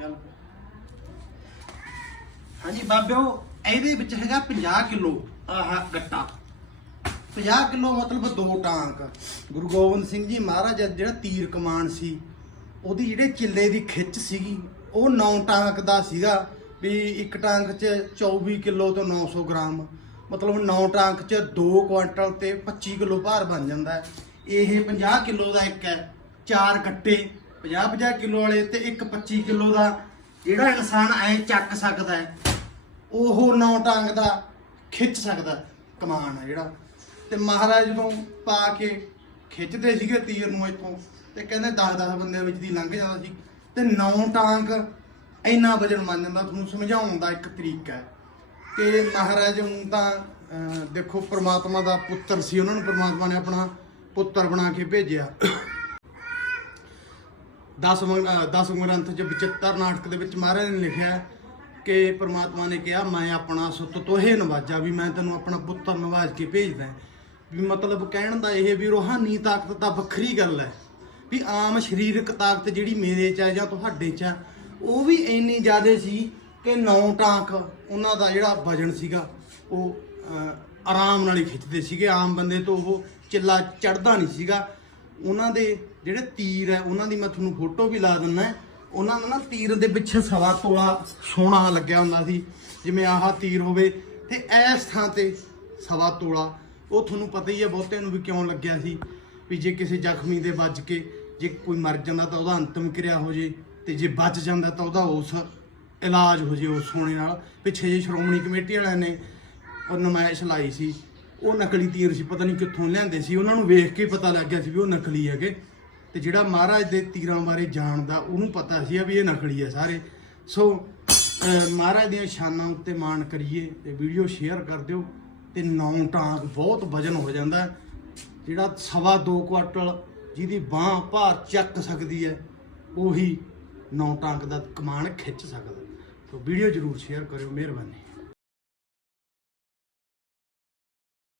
ਚੱਲ ਹਾਂਜੀ, ਬਾਬਿਓ, ਇਹਦੇ ਵਿੱਚ ਹੈਗਾ 50 ਕਿਲੋ ਆਹ ਗੱਟਾ। 50 ਕਿਲੋ ਮਤਲਬ ਦੋ ਟਾਂਕ। ਗੁਰੂ ਗੋਬਿੰਦ ਸਿੰਘ ਜੀ ਮਹਾਰਾਜ ਜਿਹੜਾ ਤੀਰ ਕਮਾਨ ਸੀ, ਉਹਦੀ ਜਿਹੜੇ ਕਿੱਲੇ ਦੀ ਖਿੱਚ ਸੀਗੀ, ਉਹ 9 ਟਾਂਕ ਦਾ ਸੀਗਾ ਵੀ ਇੱਕ ਟਾਂਕ 'ਚ 24 ਕਿਲੋ ਤੋਂ 900 ਗ੍ਰਾਮ। ਮਤਲਬ 9 ਟਾਂਕ 'ਚ 2 ਕੁਇੰਟਲ ਤੇ 25 ਕਿਲੋ ਭਾਰ ਬਣ ਜਾਂਦਾ ਹੈ। ਇਹ 50 ਕਿਲੋ ਦਾ ਇੱਕ ਹੈ, ਚਾਰ ਕੱਟੇ 50 50 ਕਿਲੋ ਵਾਲੇ ਤੇ ਇੱਕ 25 ਕਿਲੋ ਦਾ ਜਿਹੜਾ ਇਨਸਾਨ ਐ ਚੱਕ ਸਕਦਾ ਹੈ, ਉਹ ਨੌ ਟਾਂਗ ਦਾ ਖਿੱਚ ਸਕਦਾ ਕਮਾਨ ਆ ਜਿਹੜਾ। ਤੇ ਮਹਾਰਾਜ ਨੂੰ ਪਾ ਕੇ ਖਿੱਚਦੇ ਸੀਗੇ ਤੀਰ ਨੂੰ ਇੱਥੋਂ, ਤੇ ਕਹਿੰਦੇ 10-10 ਬੰਦਿਆਂ ਵਿੱਚ ਦੀ ਲੰਘ ਜਾਂਦਾ ਸੀ। ਤੇ 9 ਟਾਂਗ ਇੰਨਾ ਵਜਨ ਮੰਨ ਜਾਂਦਾ, ਤੁਹਾਨੂੰ ਸਮਝਾਉਣ ਦਾ ਇੱਕ ਤਰੀਕਾ ਹੈ। ਕਿ ਮਹਾਰਾਜ ਨੂੰ ਤਾਂ ਦੇਖੋ, ਪ੍ਰਮਾਤਮਾ ਦਾ ਪੁੱਤਰ ਸੀ, ਉਹਨਾਂ ਨੂੰ ਪ੍ਰਮਾਤਮਾ ਨੇ ਆਪਣਾ ਪੁੱਤਰ ਬਣਾ ਕੇ ਭੇਜਿਆ। ਦਸਵੇਂ ਅਹ ਦਸਵੇਂ ਗ੍ਰੰਥ ਚ 75 ਨਾਟਕ ਦੇ ਵਿੱਚ ਮਹਾਰਾਜ ਨੇ ਲਿਖਿਆ ਕਿ ਪ੍ਰਮਾਤਮਾ ਨੇ ਕਿਹਾ, ਮੈਂ ਆਪਣਾ ਸੁੱਤ ਤੋਹੇ ਨਵਾਜਾ ਵੀ ਮੈਂ ਤੈਨੂੰ ਆਪਣਾ ਪੁੱਤਰ ਨਵਾਜ ਕੇ ਭੇਜਦਾ ਵੀ ਮਤਲਬ ਕਹਿਣ ਦਾ ਇਹ ਵੀ ਰੋਹਾਨੀ ਤਾਕਤ ਤਾਂ ਵੱਖਰੀ ਗੱਲ ਹੈ, ਵੀ ਆਮ ਸਰੀਰਕ ਤਾਕਤ ਜਿਹੜੀ ਮੇਰੇ ਚ ਹੈ ਜਾਂ ਤੁਹਾਡੇ ਚ ਹੈ, ਉਹ ਵੀ ਇੰਨੀ ਜ਼ਿਆਦਾ ਸੀ ਕਿ ਨੌ ਟਾਂਕ ਉਹਨਾਂ ਦਾ ਜਿਹੜਾ ਵਜਨ ਸੀਗਾ, ਉਹ ਆਰਾਮ ਨਾਲ ਹੀ ਖਿੱਚਦੇ ਸੀਗੇ। ਆਮ ਬੰਦੇ ਤੋਂ ਉਹ ਚਿੱਲਾ ਚੜਦਾ ਨਹੀਂ ਸੀਗਾ। ਉਹਨਾਂ ਦੇ ਜਿਹੜੇ ਤੀਰ ਹੈ, ਉਹਨਾਂ ਦੀ ਮੈਂ ਤੁਹਾਨੂੰ ਫੋਟੋ ਵੀ ਲਾ ਦਿੰਦਾ ਉਹਨਾਂ ਦਾ ਨਾ ਤੀਰ ਦੇ ਪਿੱਛੇ ਸਵਾ ਤੋਲਾ ਸੋਨਾ ਲੱਗਿਆ ਹੁੰਦਾ ਸੀ। ਜਿਵੇਂ ਆਹ ਤੀਰ ਹੋਵੇ ਤੇ ਇਸ ਥਾਂ ਤੇ ਸਵਾ ਤੋਲਾ। ਉਹ ਤੁਹਾਨੂੰ ਪਤਾ ਹੀ ਹੈ ਬਹੁਤਿਆਂ ਨੂੰ ਵੀ ਕਿਉਂ ਲੱਗਿਆ ਸੀ ਵੀ ਜੇ ਕਿਸੇ ਜ਼ਖਮੀ ਦੇ ਵੱਜ ਕੇ ਜੇ ਕੋਈ ਮਰ ਜਾਂਦਾ ਤਾਂ ਉਹਦਾ ਅੰਤਮ ਕਿਰਿਆ ਹੋ ਜੇ ਤੇ ਜੇ ਬਚ ਜਾਂਦਾ ਤਾਂ ਉਹਦਾ ਉਸ ਇਲਾਜ ਹੋ ਜੇ ਉਸ ਸੋਨੇ ਨਾਲ। ਪਿੱਛੇ ਜੇ ਸ਼੍ਰੋਮਣੀ ਕਮੇਟੀ ਵਾਲਿਆਂ ਨੇ ਉਹ ਨਮਾਇਸ਼ ਲਾਈ ਸੀ। ਉਹ ਨਕਲੀ ਤੀਰ ਸੀ, ਪਤਾ ਨਹੀਂ ਕਿੱਥੋਂ ਲਿਆਂਦੇ ਸੀ, ਉਹਨਾਂ ਨੂੰ ਵੇਖ ਕੇ ਪਤਾ ਲੱਗ ਗਿਆ ਸੀ ਵੀ ਉਹ ਨਕਲੀ ਹੈਗੇ। ਤੇ ਜਿਹੜਾ ਮਹਾਰਾਜ ਦੇ ਤੀਰਾਂ ਬਾਰੇ ਜਾਣਦਾ, ਉਹਨੂੰ ਪਤਾ ਸੀ ਵੀ ਇਹ ਨਕਲੀ ਹੈ ਸਾਰੇ। ਸੋ ਮਹਾਰਾਜ ਦੀਆਂ ਸ਼ਾਨਾਂ ਉੱਤੇ ਮਾਣ ਕਰੀਏ ਤੇ ਵੀਡੀਓ ਸ਼ੇਅਰ ਕਰ ਦਿਓ ਤੇ ਨੌ ਟਾਂਕ ਬਹੁਤ ਵਜਨ ਹੋ ਜਾਂਦਾ ਜਿਹੜਾ ਸਵਾ ਦੋ ਕੁਆਟਲ ਜਿਹਦੀ ਬਾਹ ਭਾਰ ਚੱਕ ਸਕਦੀ ਹੈ, ਉਹੀ ਨੌ ਟਾਂਕ ਦਾ ਕਮਾਨ ਖਿੱਚ ਸਕਦਾ। ਸੋ ਵੀਡੀਓ ਜਰੂਰ ਸ਼ੇਅਰ ਕਰਿਓ, ਮਿਹਰਬਾਨੀ।